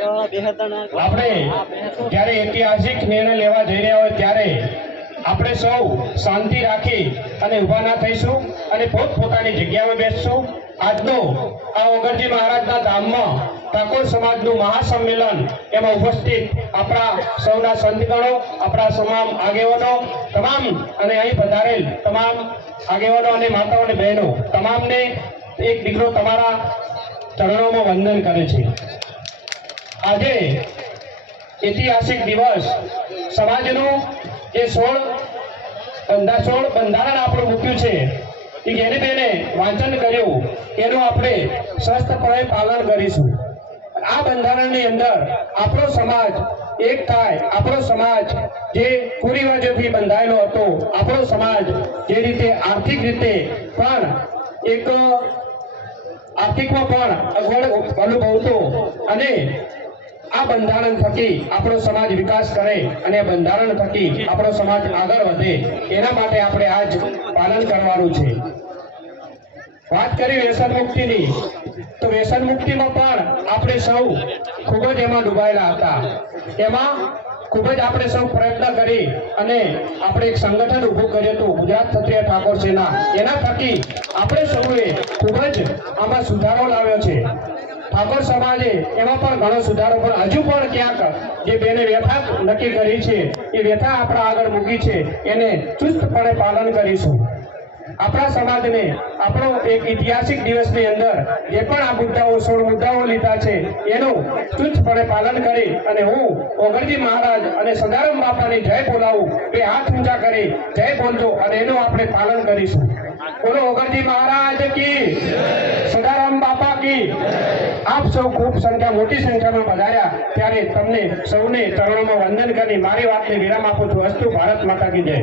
આપણે જ્યારે ઐતિહાસિક નિર્ણય લેવા જઈ રહ્યા હોય ત્યારે આપણે સૌ શાંતિ રાખી અને ઊભા ના થઈશું અને પોતપોતાની જગ્યામાં બેસશું। આજનો આ ઓગરજી મહારાજના ધામમાં ઠાકોર સમાજનું મહાસંમેલન એમાં ઉપસ્થિત આપણા સૌના સંતગણો, આપણા તમામ આગેવાનો, તમામ અને અહીં પધારેલ તમામ આગેવાનો અને માતાઓ અને બહેનો તમામને એક દીકરો તમારા ચરણોમાં વંદન કરે છે। આજે ઐતિહાસિક દિવસ સમાજનું જે 16 બંધારણ આપણું મૂક્યું છે એ જેને બેને વાંચન કર્યું એનું આપણે સ્વસ્થપણે પાલન કરીશું। આ બંધારણની અંદર આપણો સમાજ એક થાય, આપણો સમાજ જે કુરિવાજોથી બંધાયેલો હતો, આપણો સમાજ જે રીતે આર્થિક રીતે પણ એક આર્થિકમાં પણ અગવડ અનુભવતો અને આ બંધારણ થકી આપણો સમાજ વિકાસ કરે અને બંધારણ થકી આપણો સમાજ આગળ વધે એના માટે આપણે આજ પાલન કરવાનું છે। વાત કરી વ્યસન મુક્તિની, તો વ્યસન મુક્તિમાં પણ આપણે સૌ ખૂબ જ એમાં ડૂબાયેલા હતા। એમાં ખૂબ જ આપણે સૌ પ્રયત્ન કરી અને આપણે એક સંગઠન ઊભું કર્યું હતું, ગુજરાત ક્ષત્રિય ઠાકોર સેના। એના થકી આપણે સૌએ ખૂબ જ આમાં સુધારો લાવ્યો છે। ઠાકોર સમાજે એમાં પણ ઘણો સુધારો, પણ હજુ પણ ક્યાંક જે બેને વ્યથા નક્કી કરી છે એ વ્યથા આપણા આગળ મૂકી છે, એને ચુસ્તપણે પાલન કરીશું। આપણા સમાજને આપણો એક ઐતિહાસિક દિવસની અંદર જે પણ આ મુદ્દાઓ 16 મુદ્દાઓ લીધા છે એનું ચુસ્તપણે પાલન કરી અને હું ઓગરજી મહારાજ અને સદારામ બાપાની જય બોલાવું, બે હાથ ઊંચા કરી જય બોલજો અને એનું આપણે પાલન કરીશું। બોલો ઓગરજી મહારાજ કી, સદારામ બાપા કી। આપ સૌ ખૂબ મોટી સંખ્યામાં પધાર્યા ત્યારે તમને સૌને ચરણોમાં વંદન કરી મારી વાતને વિરામ આપું છું। અસ્તુ ભારત માતા કી જય।